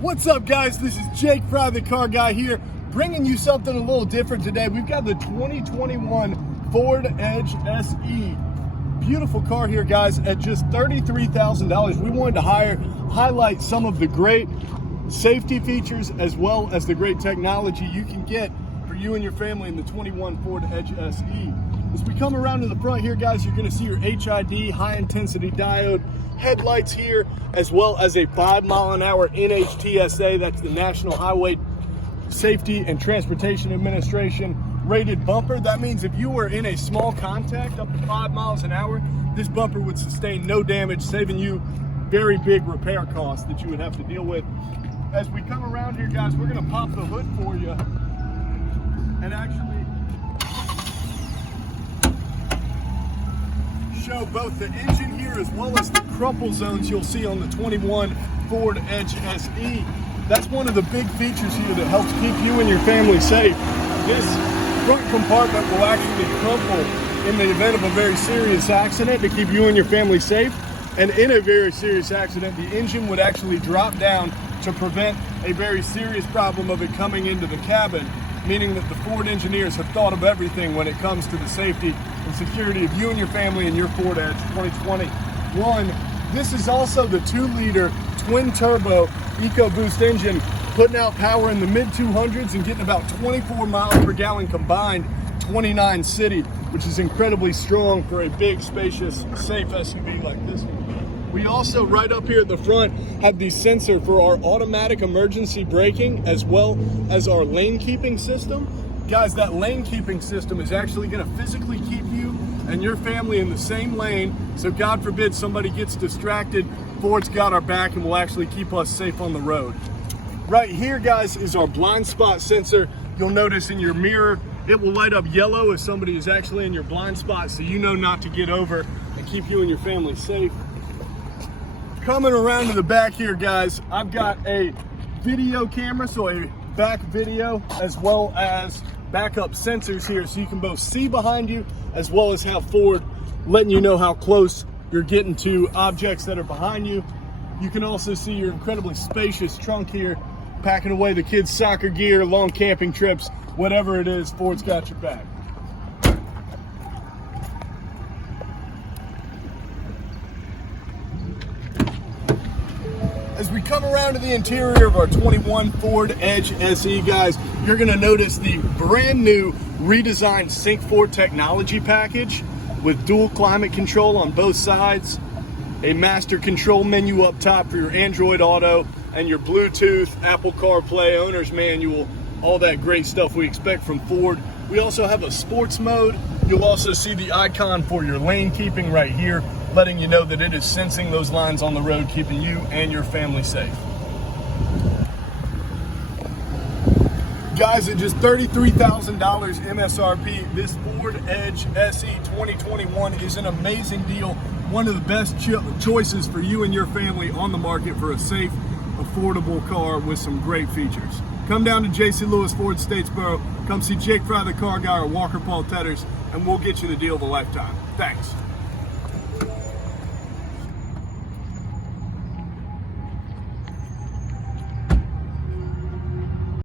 What's up, guys? This is Jake Fry, the car guy here, bringing you something a little different today. We've got the 2021 Ford Edge SE. Beautiful car here, guys, at just $33,000. We wanted to highlight some of the great safety features as well as the great technology you can get for you and your family in the 21 Ford Edge SE. As we come around to the front here, guys, you're going to see your HID, high intensity diode headlights here, as well as a 5-mile-an-hour NHTSA, that's the National Highway Safety and Transportation Administration rated bumper. That means if you were in a small contact up to 5 miles an hour, this bumper would sustain no damage, saving you very big repair costs that you would have to deal with. As we come around here, guys, we're going to pop the hood for you and actually show both the engine here as well as the crumple zones you'll see on the 21 Ford Edge SE. That's one of the big features here that helps keep you and your family safe. This front compartment will actually crumple in the event of a very serious accident to keep you and your family safe. And in a very serious accident, the engine would actually drop down to prevent a very serious problem of it coming into the cabin, meaning that the Ford engineers have thought of everything when it comes to the safety and security of you and your family in your Ford Edge 2021. This is also the 2-liter twin-turbo EcoBoost engine, putting out power in the mid-200s and getting about 24 miles per gallon combined, 29 city, which is incredibly strong for a big, spacious, safe SUV like this one. We also, right up here at the front, have the sensor for our automatic emergency braking as well as our lane keeping system. Guys, that lane keeping system is actually going to physically keep you and your family in the same lane, so God forbid somebody gets distracted, Ford's got our back and will actually keep us safe on the road. Right here, guys, is our blind spot sensor. You'll notice in your mirror, it will light up yellow if somebody is actually in your blind spot, so you know not to get over and keep you and your family safe. Coming around to the back here, guys, I've got a video camera, so a back video, as well as backup sensors here, so you can both see behind you as well as have Ford letting you know how close you're getting to objects that are behind you. You can also see your incredibly spacious trunk here, packing away the kids' soccer gear, long camping trips, whatever it is, Ford's got your back. As we come around to the interior of our 21 Ford Edge SE, guys, you're going to notice the brand new redesigned Sync 4 technology package with dual climate control on both sides, a master control menu up top for your Android Auto, and your Bluetooth, Apple CarPlay, owner's manual, all that great stuff we expect from Ford. We also have a sports mode. You'll also see the icon for your lane keeping right here, letting you know that it is sensing those lines on the road, keeping you and your family safe. Guys, at just $33,000 MSRP, this Ford Edge SE 2021 is an amazing deal. One of the best choices for you and your family on the market for a safe, affordable car with some great features. Come down to J.C. Lewis Ford Statesboro, come see Jake Fry, the car guy, or Walker Paul Tetters, and we'll get you the deal of a lifetime. Thanks.